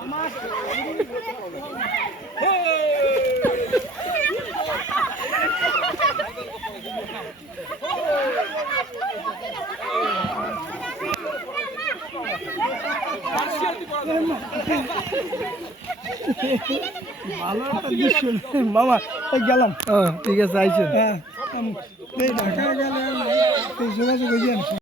আমার ভালো একটা দৃশ্য। মামা এই গেলাম। ঠিক আছে আইসেন। হ্যাঁ ঢাকা গেলে যোগাযোগ হয়ে যায় না।